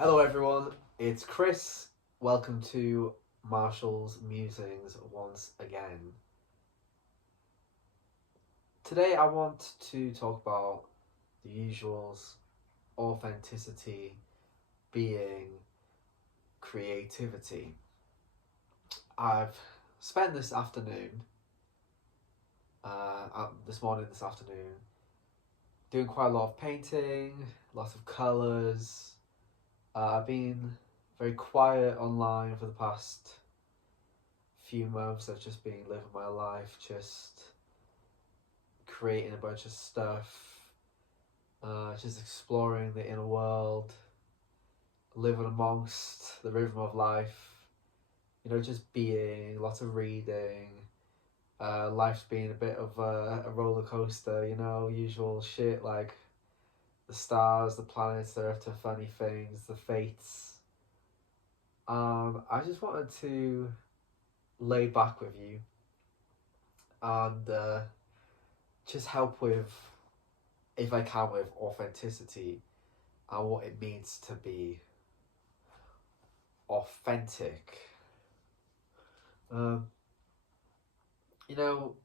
Hello, everyone. It's Chris. Welcome to Marshall's Musings once again. Today, I want to talk about the usuals, authenticity, being, creativity. I've spent this morning, this afternoon, doing quite a lot of painting, lots of colours. I've been very quiet online for the past few months. I've just been living my life, just creating a bunch of stuff, just exploring the inner world, living amongst the rhythm of life, just being, lots of reading. Life's been a bit of a roller coaster, usual shit like the stars, the planets, they're up to funny things, the fates. I just wanted to lay back with you and just help with, if I can, with authenticity and what it means to be authentic. Um, you know,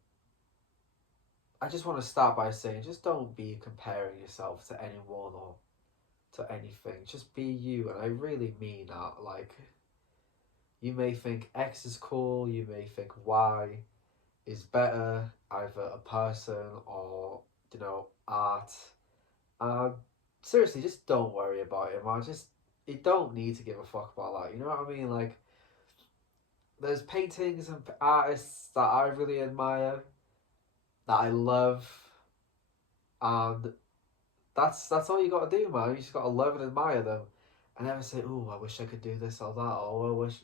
I just want to start by saying just don't be comparing yourself to anyone or to anything. Just be you, and I really mean that. Like, you may think X is cool, you may think Y is better, either a person or, art. Um, Seriously, just don't worry about it, man. You don't need to give a fuck about that. You know what I mean? Like, there's paintings and artists that I really admire, that I love, and that's all you got to do, man. You just got to love and admire them, and never say, "Oh, I wish I could do this or that," or "I wish."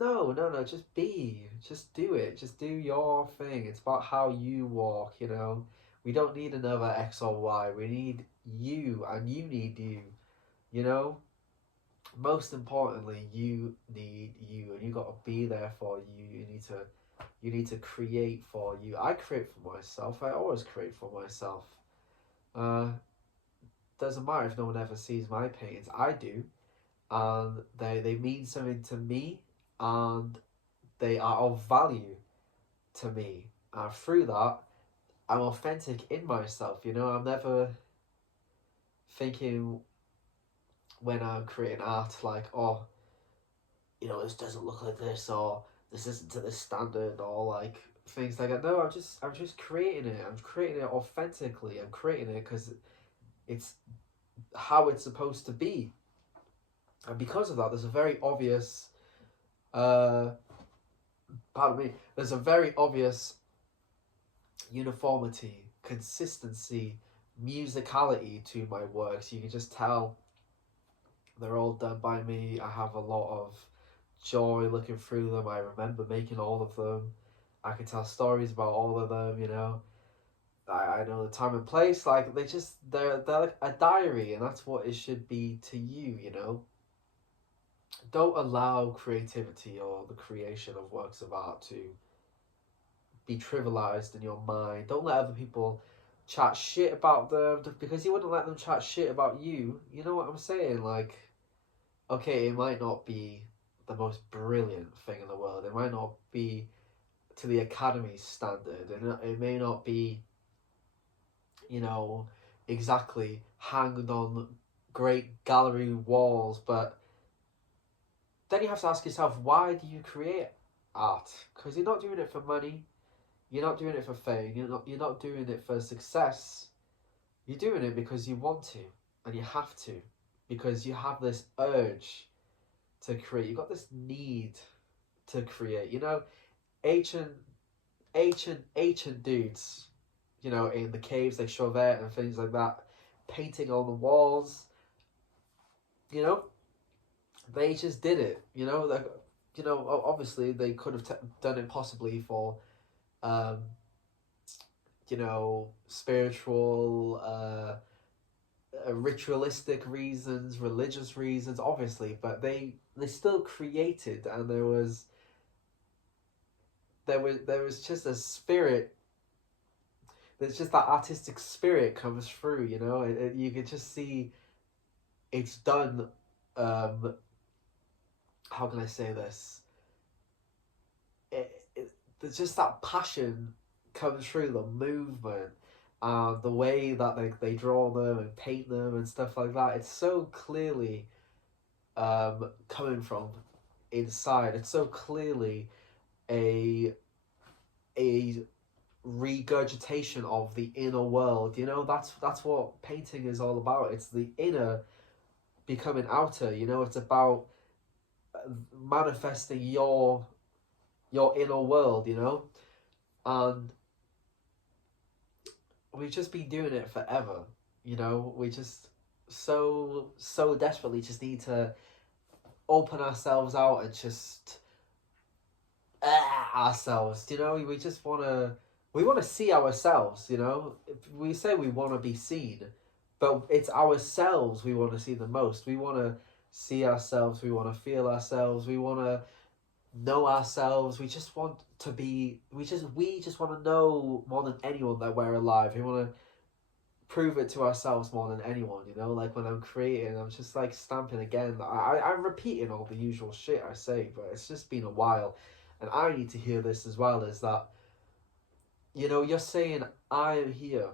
No, no, no. Just do it. Just do your thing. It's about how you walk. We don't need another X or Y. We need you, and you need you. You know. Most importantly, you need you, and you got to be there for you. You need to create for you. I create for myself. I always create for myself. Uh, doesn't matter if no one ever sees my paintings. I do, and they mean something to me, and they are of value to me. And through that, I'm authentic in myself. I'm never thinking when I'm creating art like, oh, this doesn't look like this, or this isn't to this standard, or like things like that. No, I'm just creating it. I'm creating it authentically. I'm creating it because it's how it's supposed to be, and because of that, there's a very obvious, uh, pardon me, there's a very obvious uniformity, consistency, musicality to my works. You can just tell they're all done by me. I have a lot of joy looking through them. I remember making all of them. I can tell stories about all of them. I know the time and place. Like they're like a diary, and that's what it should be to you. Don't allow creativity or the creation of works of art to be trivialized in your mind. Don't let other people chat shit about them because you wouldn't let them chat shit about you. You know what I'm saying? Like, okay, it might not be the most brilliant thing in the world. It might not be to the Academy's standard, and it may not be, you know, exactly hanged on great gallery walls, but then you have to ask yourself, why do you create art? Because you're not doing it for money. You're not doing it for fame. You're not doing it for success. You're doing it because you want to, and you have to, because you have this urge to create. You've got this need to create. Ancient, ancient dudes. In the caves like Chauvet and things like that, painting on the walls. You know, they just did it. Obviously they could have done it possibly for um, spiritual, ritualistic reasons, religious reasons, obviously, but they still created, and there was just a spirit. There's just that artistic spirit comes through. You could just see it's done how can I say this? There's just that passion comes through the movement and the way that they draw them and paint them and stuff like that. It's so clearly coming from inside. It's so clearly a a regurgitation of the inner world. You know, that's what painting is all about. It's the inner becoming outer. You know, it's about manifesting your inner world. You know, and we've just been doing it forever. You know, we just so desperately just need to open ourselves out and just ourselves. You know, we want to see ourselves. You know, we say we want to be seen, but it's ourselves we want to see the most. We want to see ourselves. We want to feel ourselves. We want to know ourselves. We just want to be. We just want to know more than anyone that we're alive. We want to prove it to ourselves more than anyone, you know. Like when I'm creating, I'm just like stamping again. I'm repeating all the usual shit I say, but it's just been a while, and I need to hear this as well. Is that, you know, you're saying I am here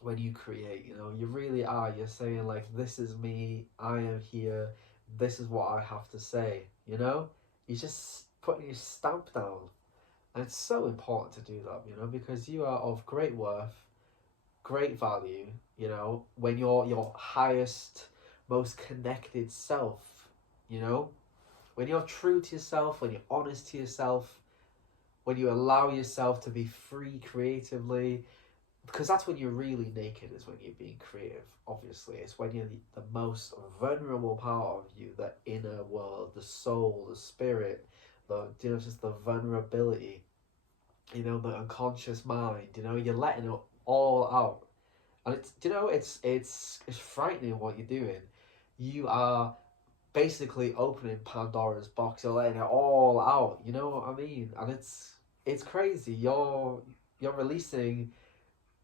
when you create. You know, you really are. You're saying like, this is me. I am here. This is what I have to say. You know, you're just putting your stamp down, and it's so important to do that. You know, because you are of great worth, great value, you know, when you're your highest, most connected self, you know, when you're true to yourself, when you're honest to yourself, when you allow yourself to be free creatively, because that's when you're really naked, is when you're being creative. Obviously, it's when you're the most vulnerable part of you, the inner world, the soul, the spirit, the, you know, just the vulnerability, you know, the unconscious mind, you know, you're letting it all out. And it's, you know, it's frightening what you're doing. You are basically opening Pandora's box. You're letting it all out. You know what I mean? And it's crazy. You're releasing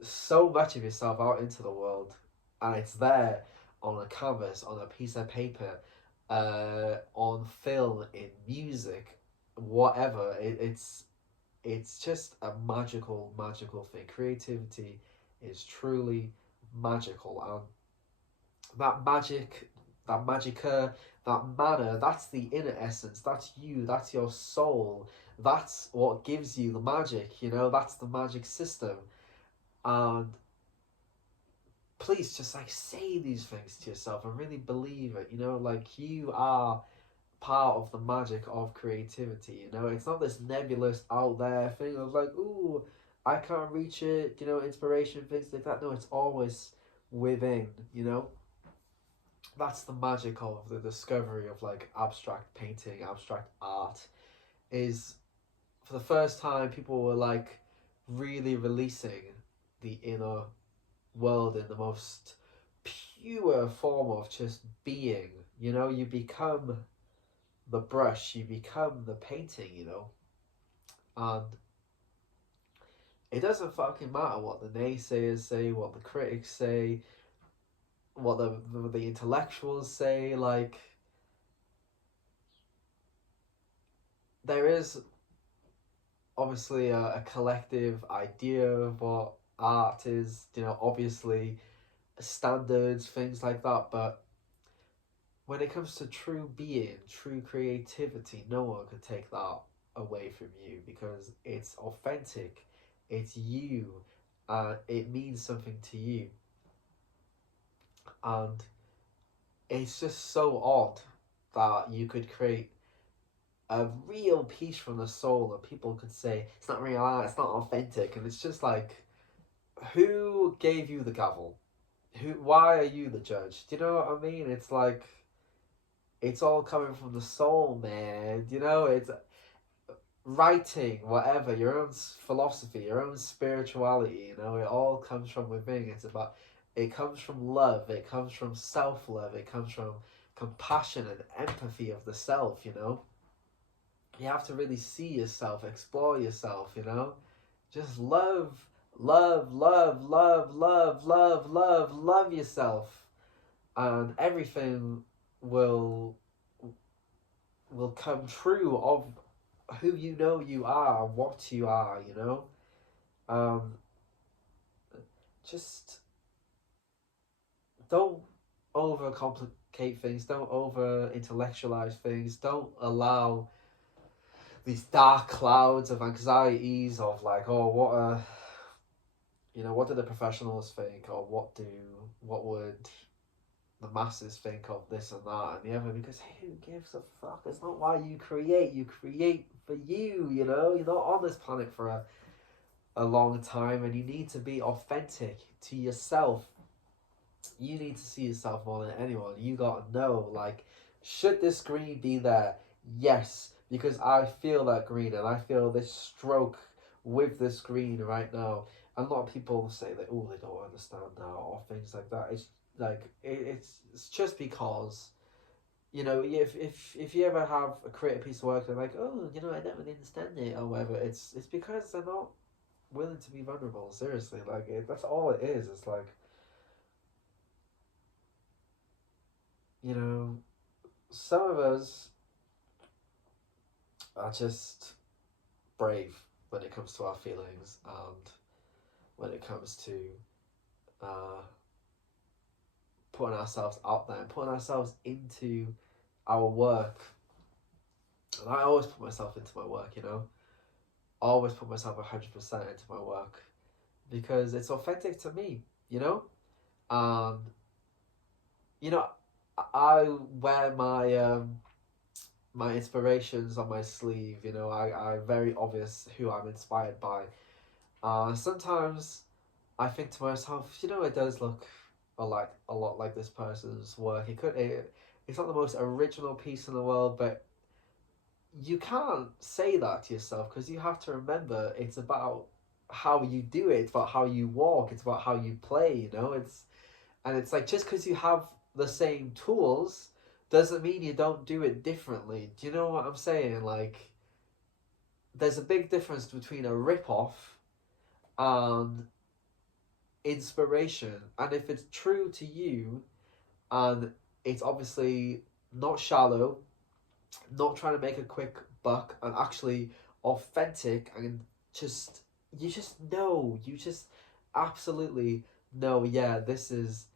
so much of yourself out into the world, and it's there on a canvas, on a piece of paper, on film, in music, whatever. It's just a magical thing. Creativity is truly magical, and that magic, that magica, that manner, that's the inner essence. That's you. That's your soul. That's what gives you the magic. You know, that's the magic system. And please just like say these things to yourself and really believe it. You know, like you are part of the magic of creativity. You know, it's not this nebulous out there thing of like, ooh, I can't reach it, you know, inspiration, things like that. No, it's always within. You know, that's the magic of the discovery of like abstract painting, abstract art, is for the first time people were like really releasing the inner world in the most pure form of just being. You know, you become the brush, you become the painting, you know. And it doesn't fucking matter what the naysayers say, what the critics say, what the intellectuals say. Like, there is obviously a collective idea of what art is, you know, obviously standards, things like that, but when it comes to true being, true creativity, no one can take that away from you, because it's authentic, it's you, it means something to you. And it's just so odd that you could create a real piece from the soul and people could say it's not real art, it's not authentic, and it's just like, who gave you the gavel? Why are you the judge? Do you know what I mean? It's like, it's all coming from the soul, man. You know, it's writing, whatever, your own philosophy, your own spirituality, you know, it all comes from within. It comes from love, it comes from self-love, it comes from compassion and empathy of the self, you know. You have to really see yourself, explore yourself, you know. Just love yourself. And everything will will come true of who you know you are, what you are, you know? Um, just don't overcomplicate things, don't over intellectualize things, don't allow these dark clouds of anxieties of like, oh, what do the professionals think, or what would the masses think of this and that and the other, because who gives a fuck? It's not why you create. You create for you, you know? You're not on this planet for a long time, and you need to be authentic to yourself. You need to see yourself more than anyone. You gotta know, like, should this green be there? Yes, because I feel that green and I feel this stroke with this green right now. A lot of people say that, oh, they don't understand now or things like that. It's like it's just because, you know, if you ever have a creative piece of work, they're like, oh, you know, I don't really understand it or whatever. It's because they're not willing to be vulnerable. Seriously, like that's all it is. It's like, you know, some of us are just brave when it comes to our feelings and when it comes to uh, putting ourselves out there and putting ourselves into our work. And I always put myself into my work, you know? Always put myself 100% into my work because it's authentic to me, you know? And, you know, I wear my inspirations on my sleeve, you know, I very obvious who I'm inspired by. Sometimes I think to myself, you know, it does look a lot like this person's work. It's not the most original piece in the world, but you can't say that to yourself because you have to remember it's about how you do it. It's about how you walk. It's about how you play. You know, it's like just because you have the same tools doesn't mean you don't do it differently. Do you know what I'm saying? Like, there's a big difference between a rip off and inspiration, and if it's true to you, and it's obviously not shallow, not trying to make a quick buck, and actually authentic, and just you just know, you just absolutely know, yeah, this is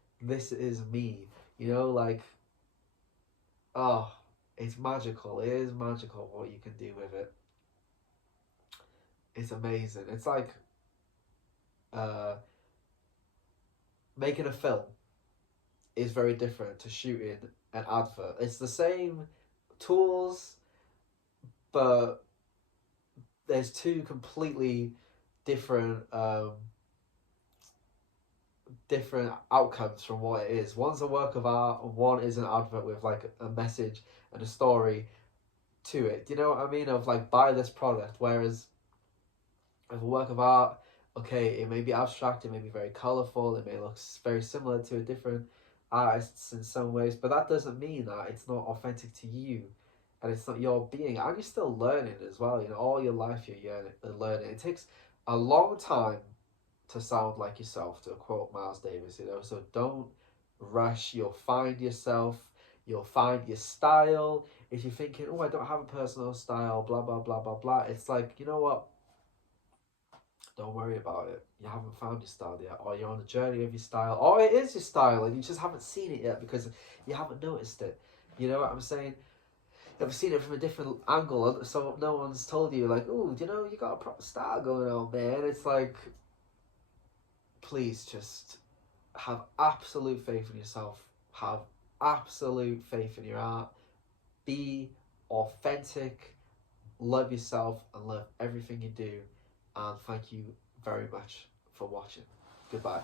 me, you know, like, oh, it's magical. It is magical what you can do with it. It's amazing. It's like uh making a film is very different to shooting an advert. It's the same tools, but there's two completely different different outcomes from what it is. One's a work of art, and one is an advert with like a message and a story to it. Do you know what I mean? Of like, buy this product. Whereas with a work of art, okay, it may be abstract, it may be very colourful, it may look very similar to a different artists in some ways, but that doesn't mean that it's not authentic to you and it's not your being. And you're still learning as well, you know, all your life you're learning. It takes a long time to sound like yourself, to quote Miles Davis, you know, so don't rush. You'll find yourself, you'll find your style. If you're thinking, oh, I don't have a personal style, blah, blah, blah, blah, blah, it's like, you know what? Don't worry about it. You haven't found your style yet, or you're on a journey of your style, or it is your style and you just haven't seen it yet because you haven't noticed it. You know what I'm saying? You haven't seen it from a different angle, so no one's told you, like, oh, you know, you got a proper style going on, man. It's like, please just have absolute faith in yourself, have absolute faith in your art, be authentic, love yourself, and love everything you do. And thank you very much for watching. Goodbye.